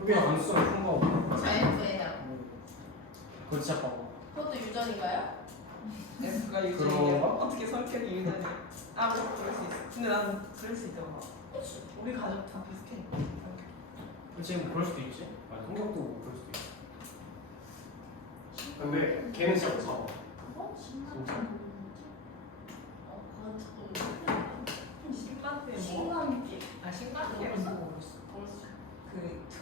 여기가 감수성이 큰 거. 저 F예요. 그거 진짜 봐봐. 그것도 유전인가요? F가 유전이야. 어떻게 성격이 유전이야? 아, 뭐 그럴 수 있어. 근데 난 그럴 수 있잖아. 우리 가족 다 비슷해. 지금 그럴 수도 있지. 아니, 성격도 그럴 수도 있어. 근데 걔는 진짜 무서워. 어? 진짜. 그건 조금 신반대 뭐? 신감기. 아, 신반대 모르겠어. 모르겠어. 그 투?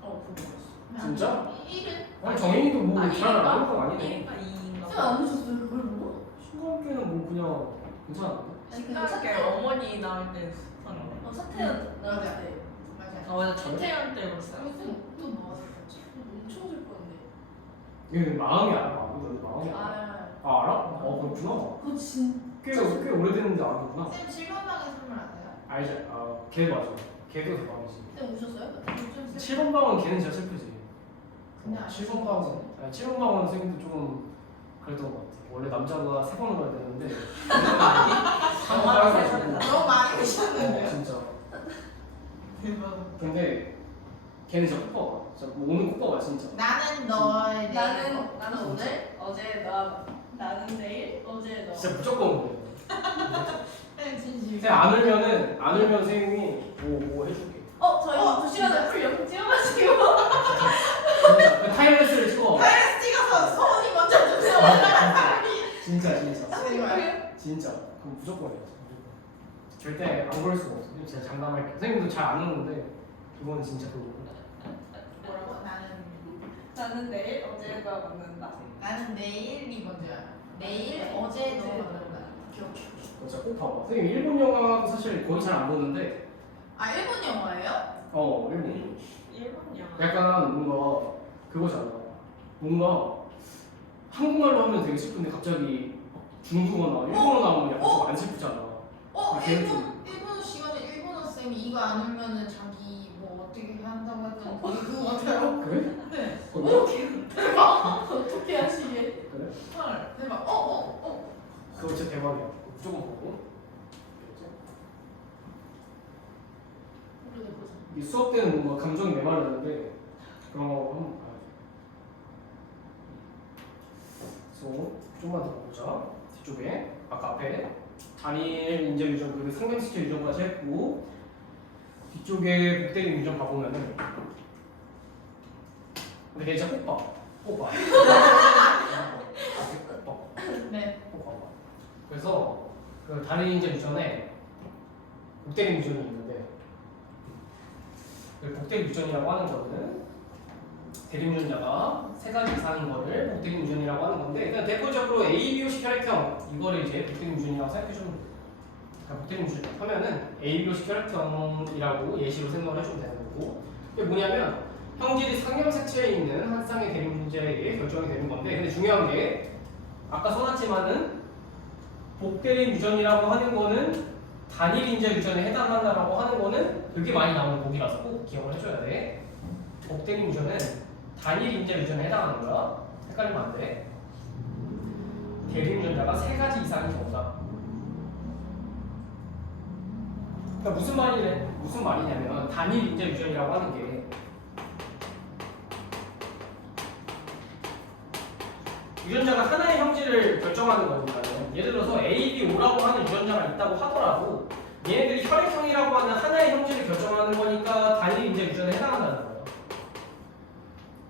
그거 모르겠어. 진짜? 1은? 아니 정인이도 뭐 아니, 잘 일인가? 아는 건 아니네. 1인가 2인가? 쌤 안 오셨어요? 그걸 몰라? 신관계는 뭐 그냥 괜찮은데? 신반대 어머니 나올 때 썼는데. 사태연 나올 때. 맞아요. 맞아, 초태연 때 봤어요. 또 뭐 왔었지? 엄청 슬펐는데. 얘는 마음이 알아. 마음이 알아. 아 알아? 그렇구나. 그거 진짜. 꽤 오래됐는데 아는구나. 쌤 실감나게 선물 아세요? 알지? 걔 맞아. 걔도 대박이지. 쌤 오셨어요? 좀 7번 방은 걔는 진짜 슬프지. 근데 안 7번 방은 7번 방은 쌤도 좀 그랬던 것 같아. 원래 남자가 3번을 가야 되는데 너무 많이 오셨는데요? 진짜. 대박. 근데 걔는 진짜 코파가. 진짜 뭐 오는 코파가 진짜. 나는 너의 나는 오늘, 어제 나는 내일, 어제 너. 진짜 무조건 그래. 쌤 진심. 쌤 안 울면은 안 울면 쌤이 뭐 해줄게. 저희 2시간에 풀 영상 찍어가지고. 진짜 그 타임레스를 찍어. 사이레스 찍어서 소원이 먼저 주세요. 진짜. 진짜. 그럼 무조건 해야지. 무조건. 절대 안 그럴 수가 없어. 진짜 장담할게. 선생님도 잘 안 우는데 이거는 진짜 그거. 뭐라고? 나는 내일, 어제가 만난다. 나는 내일이 먼저야. 내일 어제 너가 만난다. 기억해. 진짜 꼭 봐봐. 선생님 일본 영화도 사실 거의 잘 안 보는데 아 일본 영화예요? 일본. 일본 영화. 약간 뭔가 그거잖아. 뭔가 한국말로 하면 되게 슬픈데 갑자기 중국어나 일본어 나오면 약간 좀 안 슬프잖아. 걔는 좀- 일본 시간에 일본어 쌤이 이거 안 울면은 자기 뭐 어떻게 한다고 했더니 거의 그거 같아요. 그래? 네. 그래? 대박. 어떻게 하시게? 그래? 헐. 대박. 그거 진짜 대박이야. 무조건 보고. 이 수업 때는 뭔가 감정이 메말랐는데 그런 거 한번 봐야지. 그래서 좀만 더 보자. 뒤쪽에 아까 앞에 단일 인재 유전 그리고 상경시켜 유전까지 했고 뒤쪽에 복대리 유전 봐보면은 근데 걔 진짜 꼭 봐. 네. 꼭 봐봐. 그래서 그 단일 인재 유전에 복대리 유전이 있는데 그 복대리 유전이라고 하는 거는 대립유전자가 세 가지 이상인 거를 복대리 유전이라고 하는 건데 그냥 대표적으로 ABO식 혈액형 이거를 이제 복대리 유전이라고 생각해주면 돼요. 그러니까 복대리 유전 하면은 ABO식 혈액형이라고 예시로 생각을 해주면 되는 거고 이게 뭐냐면 형질이 상형색체에 있는 한 쌍의 대립유전자에 의해 결정이 되는 건데 근데 중요한 게 아까 써놨지만은 복대리 유전이라고 하는 거는 단일 인재 유전에 해당한다라고 하는 거는 되게 많이 나오는 곡이라서 꼭 기억을 해줘야 돼. 복대리 유전은 단일 인재 유전에 해당하는 거야. 헷갈리면 안 돼. 대립 유전자가 세 가지 이상인 경우다. 그러니까 무슨 말이냐면 단일 인재 유전이라고 하는 게 유전자가 하나의 형질을 결정하는 거니까요. 예를 들어서 A, B, O라고 하는 유전자가 있다고 하더라도 얘네들이 혈액형이라고 하는 하나의 형질을 결정하는 거니까 단일 인재 유전에 해당한다는 거예요.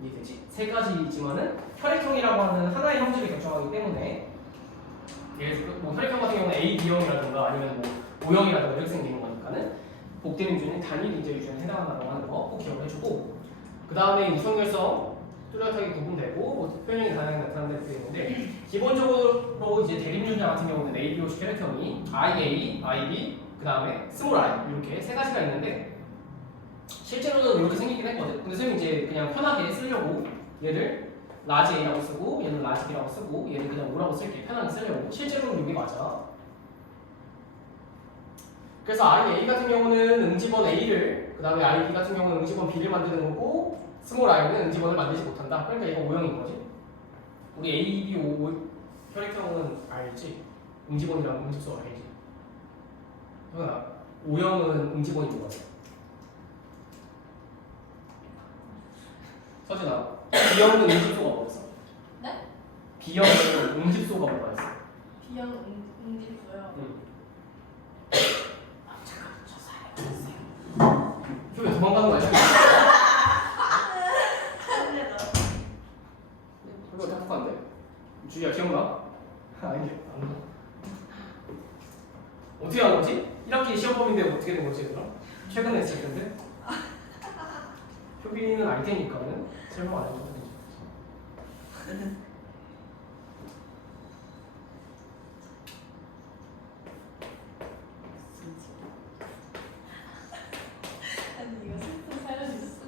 이해되지? 세 가지이지만은 혈액형이라고 하는 하나의 형질을 결정하기 때문에 예를 들어 뭐 혈액형 같은 경우는 A, B형이라든가 아니면 뭐 O형이라든가 이렇게 생기는 거니까는 복대는 유전이 단일 인재 유전에 해당한다고 하는 거 꼭 기억을 해주고 그 다음에 우선결성 뚜렷하게 구분되고 뭐 표현이 다양하게 나타나는 게 되는데 기본적으로 이제 대립유전자 같은 경우는 ABO식 혈액형이 IA, IB, 그 다음에 스몰 i 이렇게 세 가지가 있는데 실제로는 이렇게 생기긴 했거든. 근데 선생님이 이제 그냥 편하게 쓰려고 얘를 라지 A라고 쓰고 얘는 라지 B라고 쓰고 얘는 그냥 O라고 쓸게. 편하게 쓰려고. 실제로는 이게 맞아. 그래서 IA 같은 경우는 응집원 A를 그 다음에 IB 같은 경우는 응집원 B를 만드는 거고 스몰 i는 응집원을 만들지 못한다. 그러니까 이거 O형인 거지. 우리 A, B, O 혈액형은 알지? 응집원이랑 응집소 알지? 형아, O형은 응집원인 거야. 서진아, B형은 응집소가 뭐였어? 네? B형은 응집소가 뭐였어? 비형 응집소요. 응. 아 잠깐 저 사요. 왜 도망가는 거야 지금? 설레다. 이거 답답한데? 주희야 기억나? 아니 안 나. 어떻게 한 거지? 1학기 시험범인데 어떻게 된 거지 얘들아? 최근에 했을 텐데? 효빈이는 알 테니까는 설명 안 해줘도 되지. 아니 이거 슬픈 사연이 있어.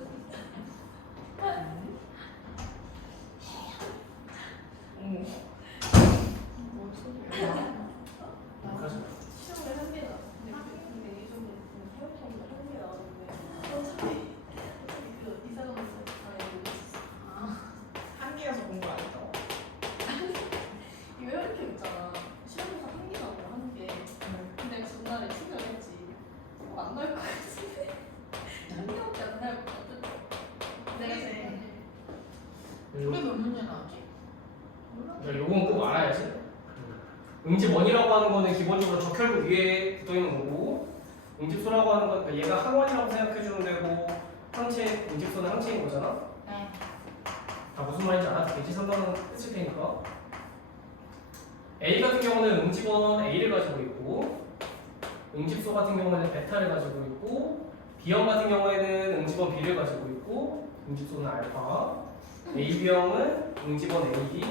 뭔 소리야? 그러지 마. 시험에 한 개 나. 근데 이게 좀 해외시험보다 한개 나왔는데 어차피 그 이사가면서 다 알고 있었어. 한 개여서 공부 안 했다고? 이거 이렇게 있잖아. 시험에서 한 개 나오고 한 개. 근데 전날에 충전했지. 안 나올 것 같은데. 한 개밖에 안 나올 것 같은데. 내가 제일. 우리 몇 문제 나왔지? 야, 요건 꼭 알아야지. 응집원이라고 하는 거는 기본적으로 적혈구 위에 붙어 있는 거고, 응집소라고 하는 건 그러니까 얘가 항원이라고 생각해 주면 되고, 항체 응집소는 항체인 거잖아. 네. 다 무슨 말인지 알아도 되지? 상담은 했을 테니까. A 같은 경우는 응집원 A를 가지고 있고, 응집소 같은 경우에는 베타를 가지고 있고, B형 같은 경우에는 응집원 B를 가지고 있고, 응집소는 알파, AB형은 응집원 AB,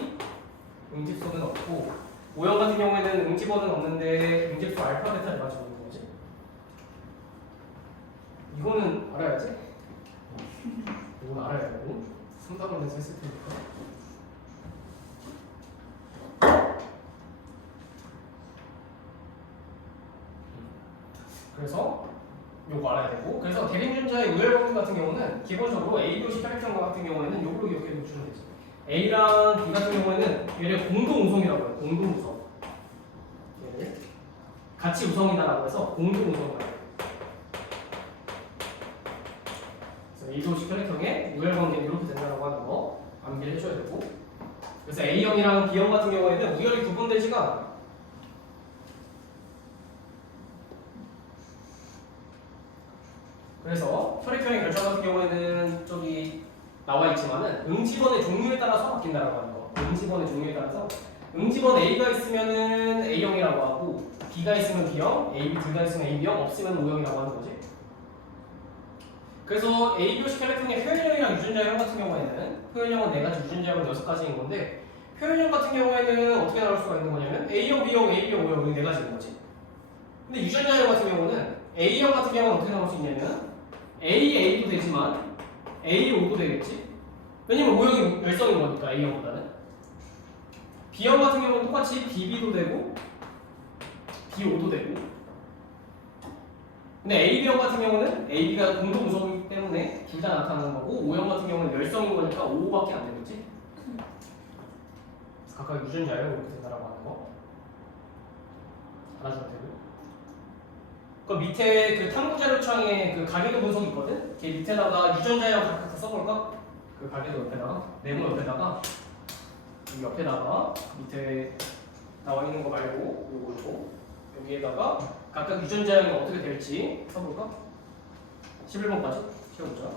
응집소는 없고, O형 같은 경우에는 응집원은 없는데 응집소 알파 베타를 가지고 있는 거지. 이거는 알아야지. 이건 알아야 되고 3단원에서 했을 테니까. 그래서 요거 알아야 되고, 그래서 대립윤자의 우열범위 같은 경우는 기본적으로 A, B, C 혈액형 같은 경우에는 요걸로 기억해 주시면 되지. A랑 B 같은 경우에는 얘를 공동 우성이라고 해요. 공동 우성. 얘를 같이 우성이다라고 해서 공동 우성이라고 해요. 그래서 A, B, C 혈액형의 우열관계는 이렇게 된다라고 하는 거 암기를 해줘야 되고, 그래서 A형이랑 B형 같은 경우에는 우열이 구분되지가 않아요. 그래서 혈액형의 결정 같은 경우에는 저기 나와 있지만은 응집원의 종류에 따라서 바뀐다라고 하는 거. 응집원의 종류에 따라서 응집원 A가 있으면은 A형이라고 하고, B가 있으면 B형, AB 둘 다 있으면 AB형, 없으면 O형이라고 하는 거지. 그래서 A, B, C 혈액형의 표현형이랑 유전자형 같은 경우에는 표현형은 4가지, 유전자형은 6가지인 건데, 표현형 같은 경우에는 어떻게 나올 수가 있는 거냐면 A형, B형, AB형, O형 이 4가지인 거지. 근데 유전자형 같은 경우는 A형 같은 경우는 어떻게 나올 수 있냐면 AA도 되지만 AO도 되겠지. 왜냐면 O형이 열성인 거니까 A형보다는. B형 같은 경우는 똑같이 BB도 되고 BO도 되고. 근데 AB형 같은 경우는 AB가 공동 우성이기 때문에 둘 다 나타나는 거고, O형 같은 경우는 열성인 거니까 O밖에 안 되겠지. 각각 유전자형 이렇게 된다라고 하는 거 알아주면 되고. 그 밑에 그 탐구자료 창에 그 가계도 분석이 있거든? 걔 밑에다가 유전자형 각각 다 써볼까? 그 가계도 옆에다가, 네모 옆에다가, 여기 옆에다가 밑에 나와 있는 거 말고 요거 여기에다가 각각 유전자형이 어떻게 될지 써볼까? 11번까지 채워보자.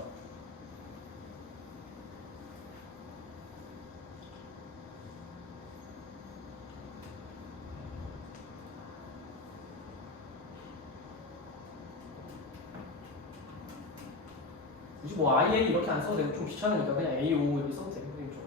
굳이 뭐 IA 이렇게 안 써도 되고 좀 귀찮으니까 그냥 AO 이렇게 써도 되고 좀.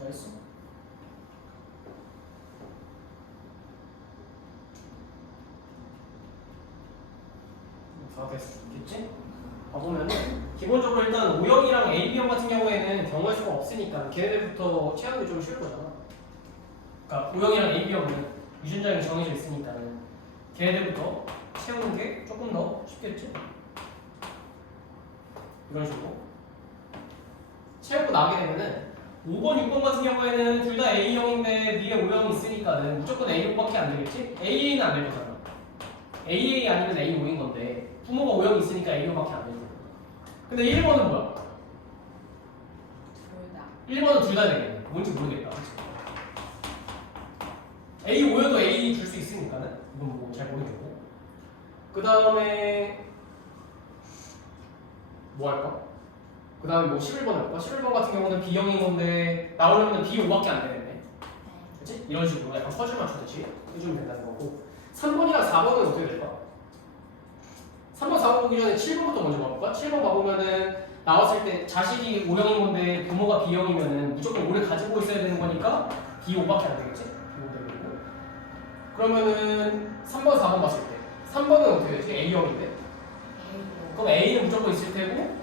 나이스. 다 됐겠지? 봐보면 기본적으로 일단 O형이랑 AB형 같은 경우에는 경우의 수가 없으니까 걔네들부터 채우는 게 좀 쉬울 거잖아. 그러니까 O형이랑 AB형은 유전자형이 정해져 있으니까는 걔네들부터 채우는 게 조금 더 쉽겠지? 이런 식으로 채우고 나게 되면은 5번, 6번 같은 경우에는 둘 다 A형인데 위에 O형이 있으니까는 무조건 A형밖에 안 되겠지? AA는 안 될 거잖아. AA 아니면 A5인 건데 부모가 O형이 있으니까 A형밖에 안 되는 거야. 근데 1번은 뭐야? 둘 다. 1번은 둘 다 되겠네. 뭔지 모르겠다. A5여도 A 줄 수 있으니까는 이건 뭐 잘 모르겠고. 그 다음에 뭐 할까? 그 다음에 뭐 11번 할까? 11번 같은 경우는 B형인 건데 나오려면 B5밖에 안 되겠네. 그치? 이런 식으로 약간 퍼즐 맞추듯이 해주면 된다는 거고. 3번이랑 4번은 어떻게 될까? 3번, 4번 보기 전에 7번부터 먼저 봐볼까? 7번 봐보면은 나왔을 때 자식이 O형인 건데 부모가 B형이면은 무조건 O를 가지고 있어야 되는 거니까 B5밖에 안 되겠지? B5 되고. 그러면은 3번, 4번 봤을 때 3번은 어떻게 되지? A형인데? A형. 그럼 A는 무조건 있을 테고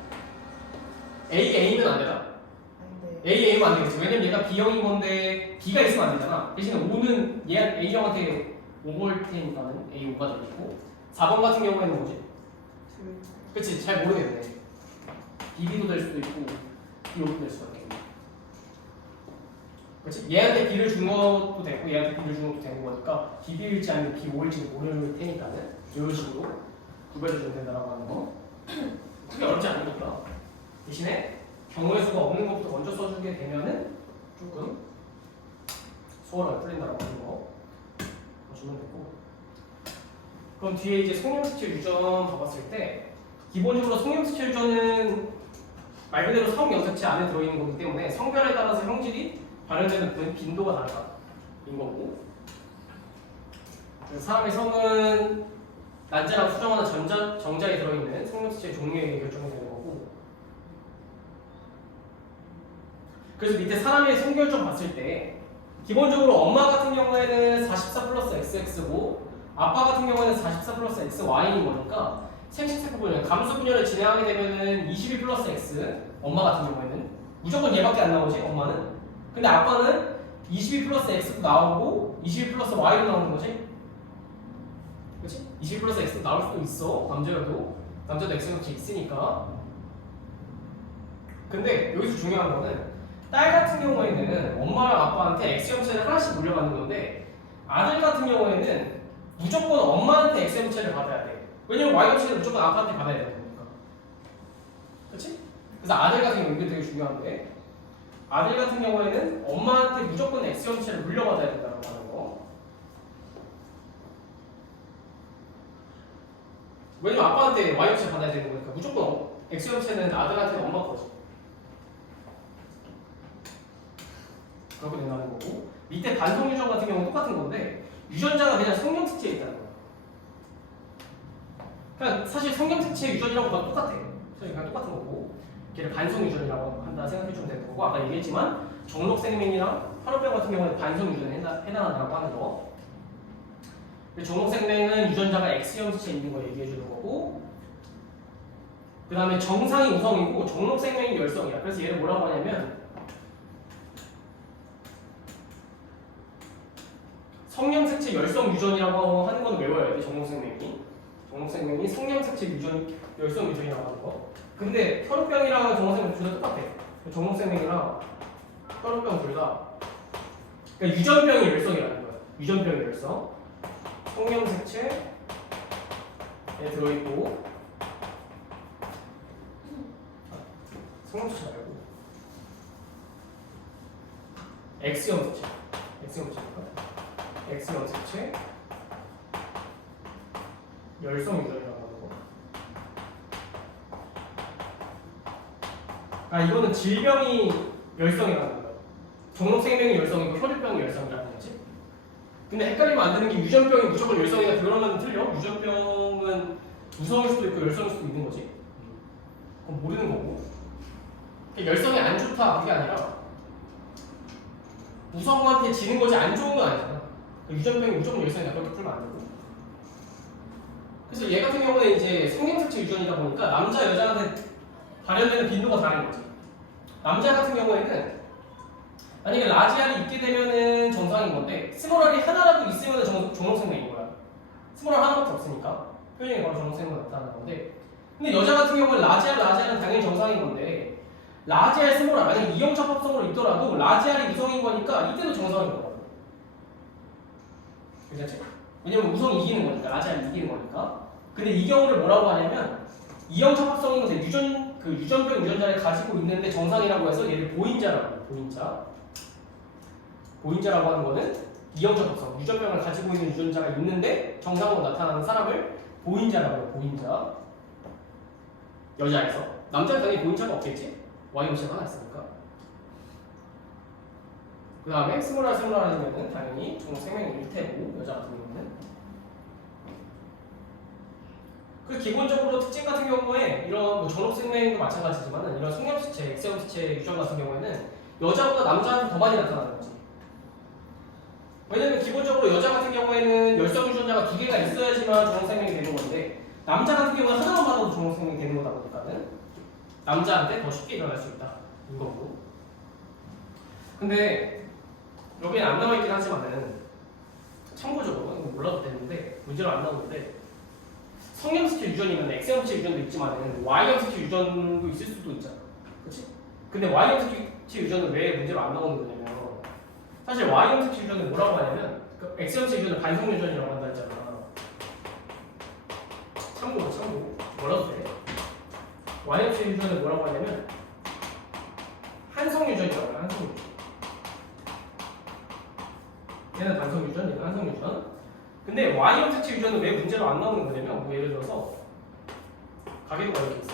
A는 안 되나? 안 돼. A면 안 되겠지. 왜냐면 얘가 B형인 건데 B가 있으면 안 되잖아. 대신에 O는 얘 A형한테 5볼 테니까는 A5가 되겠고 4번 같은 경우에는 뭐지? 그치, 잘 모르겠네. BB도 될 수도 있고 B5도 될 수가 있겠네. 그치? 얘한테 B를 준 것도 되고 얘한테 B를 준 것도 되는 거니까 BB일지 아니면 B5일지 모를 테니까는 이런 식으로 구별해주면 된다라고 하는 거. 크게 어렵지 않으니까 대신에 경우의 수가 없는 것부터 먼저 써주게 되면은 조금 수월하게 풀린다라고 하는 거 보시면 되고. 그럼 뒤에 이제 성형수치 유전 봐봤을 때 기본적으로 성형수치 유전은 말 그대로 성영색체 안에 들어있는 거기 때문에 성별에 따라서 형질이 발현되는 빈도가 다르다인 거고. 사람의 성은 난자랑 수정하는 정자에 들어있는 성형수치의 종류에 의해 결정이 되는 거고. 그래서 밑에 사람의 성결정 봤을 때 기본적으로 엄마 같은 경우에는 44 플러스 XX고 아빠 같은 경우에는 44 플러스 XY인 거니까 생식세포 분열, 감수 분열을 진행하게 되면은 22 플러스 X 엄마 같은 경우에는 무조건 얘밖에 안 나오지 엄마는. 근데 아빠는 22 플러스 X도 나오고 22 플러스 Y도 나오는 거지. 그렇지? 22 플러스 X도 나올 수도 있어. 남자도 X형체 있으니까. 근데 여기서 중요한 거는 딸 같은 경우에는 엄마랑 아빠한테 X형체를 하나씩 물려받는 건데 아들 같은 경우에는 무조건 엄마한테 X형체를 받아야 돼. 왜냐면 Y형체는 무조건 아빠한테 받아야 되는 거니까. 그렇지? 그래서 아들 같은 경우 이게 되게 중요한데 아들 같은 경우에는 엄마한테 무조건 X형체를 물려받아야 된다고 하는 거. 왜냐면 아빠한테 Y형체 받아야 되는 거니까 무조건 X형체는 아들한테 엄마 거지. 그렇게 된다는 거고. 밑에 반성 유전 같은 경우는 똑같은 건데 유전자가 그냥 성형특체에 있다는 거야. 그냥 사실 성형특체 유전이라고 봐도 똑같아. 사실 그냥 똑같은 거고 걔를 반성 유전이라고 한다 생각해주면 되는 거고 아까 얘기했지만 정록생명이랑 혈압병 같은 경우는 반성 유전에 해당한다고 하는 거. 정록생명은 유전자가 X형체에 있는 거 얘기해주는 거고 그 다음에 정상이 우성이고 정록생명이 열성이야. 그래서 얘를 뭐라고 하냐면 성형색체 열성 유전이라고 하는 건 외워야 돼. 정록생명이 성형색체 유전 열성 유전이라고 하는 거. 근데 혈우병이랑 정록생명 둘 다 똑같아. 정록생명이랑 혈우병 둘 다. 그러니까 유전병이 열성이라는 거야. 유전병이 열성. 성형색체에 들어있고 성형색체 말고 X형색체. X형색체 열성 유전이라고 하는 거. 아 이거는 질병이 열성이라는 거야. 정록생명이 열성이고 혈우병이 열성이라는 거지. 근데 헷갈리면 안 되는 게 유전병이 무조건 열성이다 그러면 틀려. 유전병은 무성일 수도 있고 열성일 수도 있는 거지. 그건 모르는 거고. 열성이 안 좋다 그게 아니라 우성우한테 지는 거지 안 좋은 건 아니잖아. 유전병이 무조건 열성이다. 그렇게 풀면 안 되고. 그래서 얘 같은 경우는 이제 성경색체 유전이다 보니까 남자 여자한테 발현되는 빈도가 다른 거지. 남자 같은 경우에는 만약에 라지 R이 있게 되면은 정상인 건데 스몰 R이 하나라도 있으면 정록생명인 거야. 스몰 R 하나밖에 없으니까 표현이 바로 정록생명 나타나는 건데, 근데 여자 같은 경우는 라지 R은 당연히 정상인 건데 라지 R 스몰 R 만약에 이형적 합성으로 있더라도 라지 R이 우성인 거니까 이때도 정상인 거거든. 괜찮지? 왜냐면 우성이 이기는 거니까, 라지 R이 이기는 거니까. 근데 이 경우를 뭐라고 하냐면 이형적 합성인 건데 유전병 유전자를 가지고 있는데 정상이라고 해서 얘를 보인자라고 해요. 보인자라고 하는 거는 이형적 합성, 유전병을 가지고 있는 유전자가 있는데 정상으로 나타나는 사람을 보인자라고 해요. 보인자. 여자에서. 남자는 당연히 보인자가 없겠지? Y형체가 하나 있으니까. 그 다음에 스몰 R이면은 당연히 정록생명일 테고, 여자 같은 경우는. 그 기본적으로 특징 같은 경우에 이런 뭐 전업생명도 마찬가지지만 이런 성형수체, 엑세형수체 유전 같은 경우에는 여자보다 남자한테 더 많이 나타나는 거지. 왜냐면 기본적으로 여자 같은 경우에는 열성 유전자가 2개가 있어야지만 전업생명이 되는 건데 남자 같은 경우는 하나만 받아도 전업생명이 되는 거다 보니까는 남자한테 더 쉽게 일어날 수 있다. 이거고. 근데 여기에 안 나와 있긴 하지만은 참고적으로 이거 몰라도 되는데 문제로 안 나오는데. 성형수체 유전이면 X형수체 유전도 있지만은 Y형수체 유전도 있을 수도 있잖아. 그치? 근데 Y형수체 유전은 왜 문제로 안 나오는 거냐면 사실 Y형수체 유전은 뭐라고 하냐면 X형수체 유전은 반성 유전이라고 한다 했잖아. 참고 뭐라도 돼. Y형수체 유전은 뭐라고 하냐면 한성 유전이라고 해. 한성 유전. 얘는 반성 유전, 얘는 한성 유전. 근데 Y형색체 유전은 왜 문제로 안 나오는 거냐면 뭐 예를 들어서 가계도가 이렇게 있어.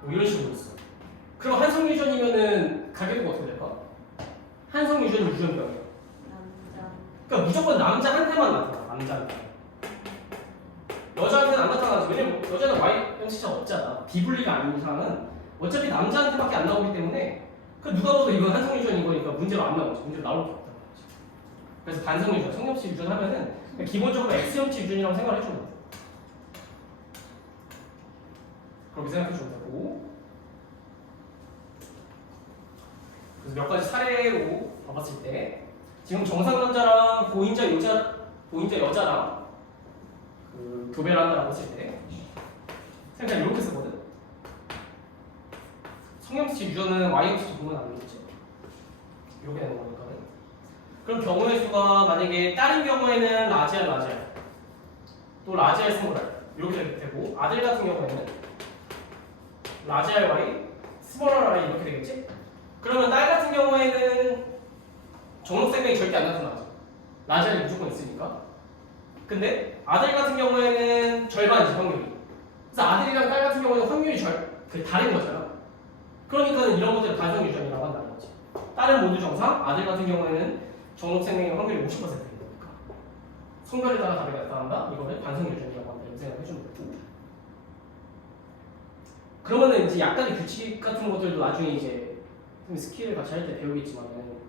뭐 이런 식으로 있어. 그럼 한성 유전이면은 가계도가 어떻게 될까? 한성 유전이 유전병이야. 남자. 그러니까 무조건 남자한테만 나타나. 남자한테. 여자한테는 안 나타나지. 왜냐면 여자는 Y형색체가 없잖아. 비분리가 아닌 이상은 어차피 남자한테밖에 안 나오기 때문에. 그 누가 봐도 이건 한성 유전인 거니까 문제로 안 나오지. 문제로 나올 게 없다는 거지. 그래서 반성 유전, 성형치 유전 하면은 기본적으로 X형치 유전이라고 생각을 해주면 돼. 그렇게 생각해 주면 되고. 그래서 몇 가지 사례로 봐봤을 때 지금 정상 남자랑 보인자 여자랑 그 교배를 한다고 했을 때 생각 이렇게 쓰거든. 성형치 유전은 Y형치 보면 안 되겠지. 이렇게 되는 거니까는. 그럼 경우의 수가 만약에 딸인 경우에는 라지알 또 라지알 스몰 R 이렇게 되고 아들 같은 경우에는 라지알 Y 스몰 R 이렇게 되겠지. 그러면 딸 같은 경우에는 정록생명이 절대 안 나타나죠. 라지알이 무조건 있으니까. 근데 아들 같은 경우에는 절반이지 확률이. 그래서 아들이랑 딸 같은 경우는 확률이 다른 거잖아. 그러니까는 이런 것들을 반성 유전이라고 한다는 거지. 딸은 모두 정상, 아들 같은 경우에는 정록생명의 확률이 50%인 거니까. 성별에 따라 다르게 나타난다? 이거를 반성 유전이라고 한다. 이렇게 생각해 주면 되고. 그러면은 이제 약간의 규칙 같은 것들도 나중에 이제 스킬을 같이 할 때 배우겠지만은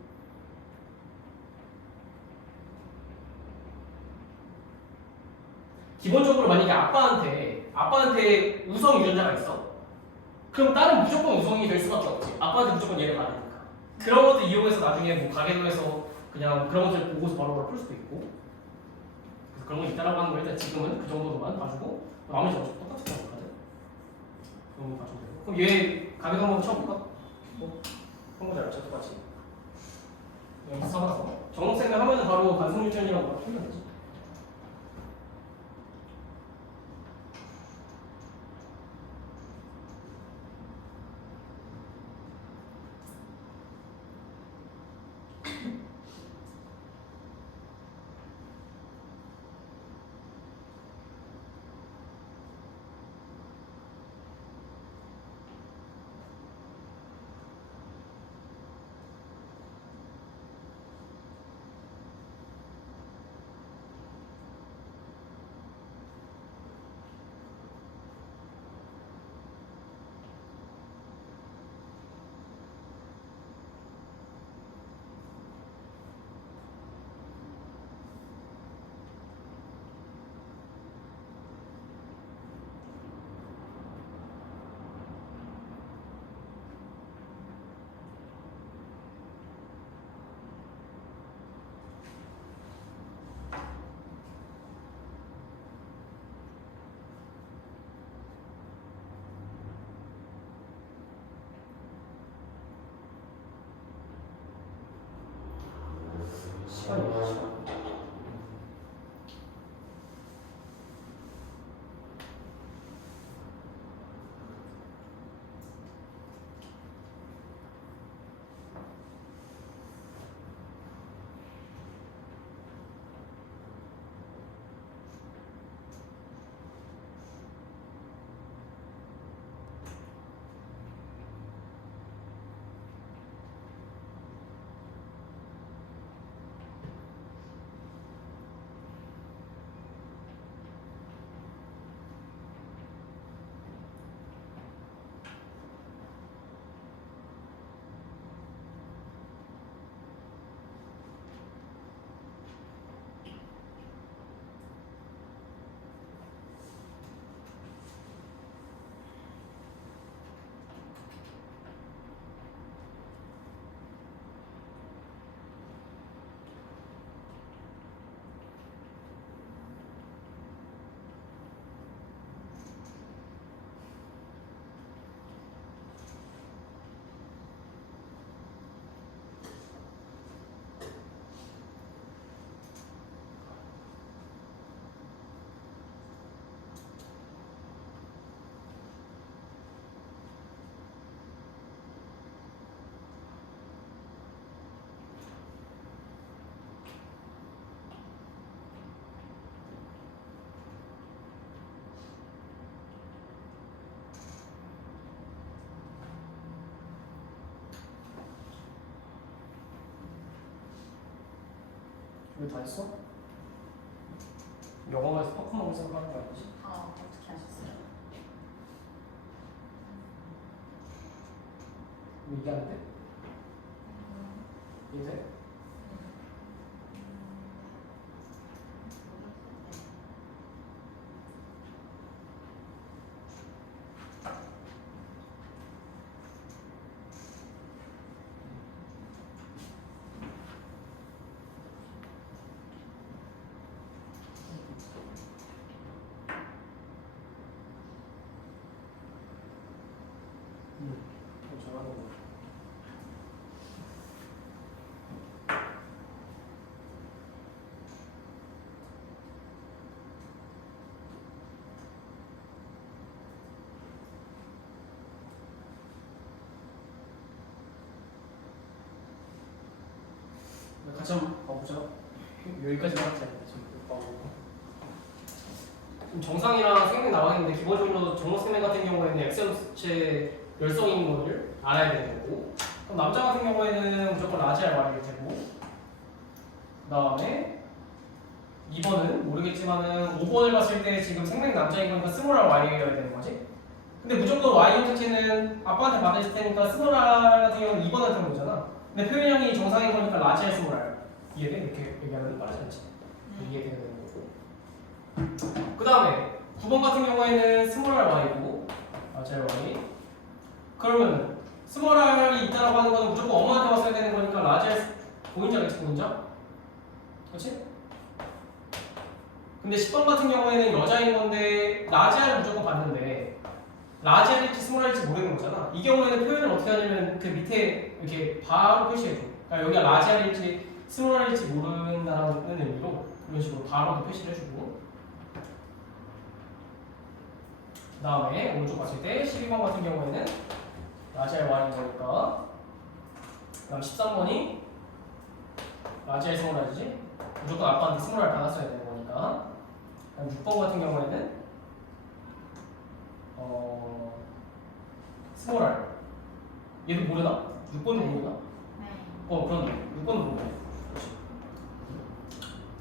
기본적으로 만약에 아빠한테 우성 유전자가 있어. 그럼 딸은 무조건 우성이 될 수밖에 없지. 아빠한테 무조건 얘를 받으니까. 그런 것들 이용해서 나중에 뭐 가계도에서 그냥 그런 것들 보고서 바로 풀 수도 있고. 그래서 그런 거 있다라고 하는 거 일단 지금은 그 정도로만 봐주고 나머지 어차피 똑같이 나오거든. 그런 거 봐주면 되고. 그럼 얘 가계도 한번 쳐볼까? 한번 잘 맞춰 똑같이. 여기 써놔서 정록생명 하면은 바로 반성 유전이라고 바로 풀면 되지. 시간이 시간. 왜 다 했어? 영어에서 퍼포먼스 하는 거 아니지? 아 어떻게 하셨어요? 얘기하는데? 인생? 잘하는 거. 같이 한번 봐보자. 여기까지만 하자. 지금 지금 정상이랑 생명 나와 있는데 기본적으로 정목생명 같은 경우에는 엑셀 수치의 열성인 거를 알아야 되는 거고, 그럼 남자 같은 경우에는 무조건 라지알 Y일 테고, 그 다음에 2번은 모르겠지만은 5번을 봤을 때 지금 생명 남자인 거니까 스몰 R Y여야 되는 거지. 근데 무조건 Y 형태는 아빠한테 받을 테니까 스몰 R 같은 경우는 2번한테 하는 거잖아. 근데 표현형이 정상인 거니까 라지알 스몰 R. 이해돼? 이렇게 얘기하면 빠르지 않지? 이해되는 거고. 그 다음에 9번 같은 경우에는 스몰 R Y고 라지알 Y. 그러면 스몰 R이 있다라고 하는 거는 무조건 엄마한테 왔어야 되는 거니까 라지알 보인자겠지, 보인자? 그렇지? 근데 10번 같은 경우에는 여자인 건데 라지알을 무조건 봤는데 라지알일지 스몰알일지 모르는 거잖아. 이 경우에는 표현을 어떻게 하냐면 그 밑에 이렇게 바로 표시해줘. 그러니까 여기가 라지알일지 스몰알일지 모른다는 의미로 이런 식으로 바로 표시를 해주고, 그 다음에 오른쪽 봤을 때 12번 같은 경우에는 라지알 Y인 거니까, 그 다음 13번이 라지알 스몰알이지, 무조건 아빠한테 스몰알 받았어야 되는 거니까. 그 다음 6번 같은 경우에는 스몰알 얘도 모르나? 6번도 모르나? 네. 그럼 6번도 모르네.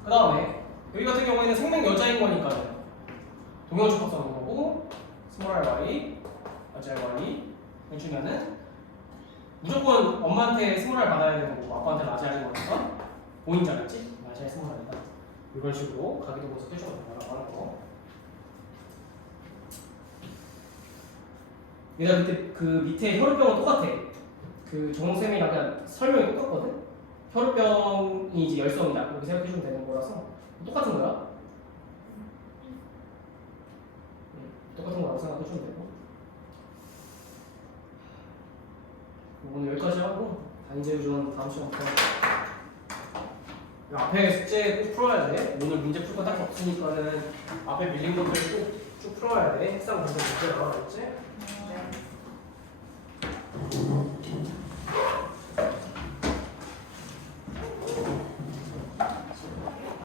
그 다음에 여기 같은 경우에는 생명 여자인 거니까 동형축합성인 거고, 스몰알 Y, 라지알 Y 해주면은 무조건 엄마한테 스몰알 받아야 되는 거고 아빠한테 라지알인 거니까 보인자겠지? 라지알 스몰알이다. 이런 식으로 가기도 벌써 해줘야 된다고 하는 거. 얘가 그때 그 밑에 혈우병은 똑같아. 그 정쌤이랑 그냥 설명이 똑같거든. 혈우병이 이제 열성이다 이렇게 생각해주면 되는 거라서 똑같은 거야. 똑같은 거라고 생각해주면 되고. 오늘 여기까지 하고 단위제휴 좀 다음 시간부터 앞에 숙제 꼭 풀어야 돼. 오늘 문제 풀 거 딱 없으니까는 앞에 밀린 것들 쭉 풀어야 돼. 식상 문제 문제가 알았지?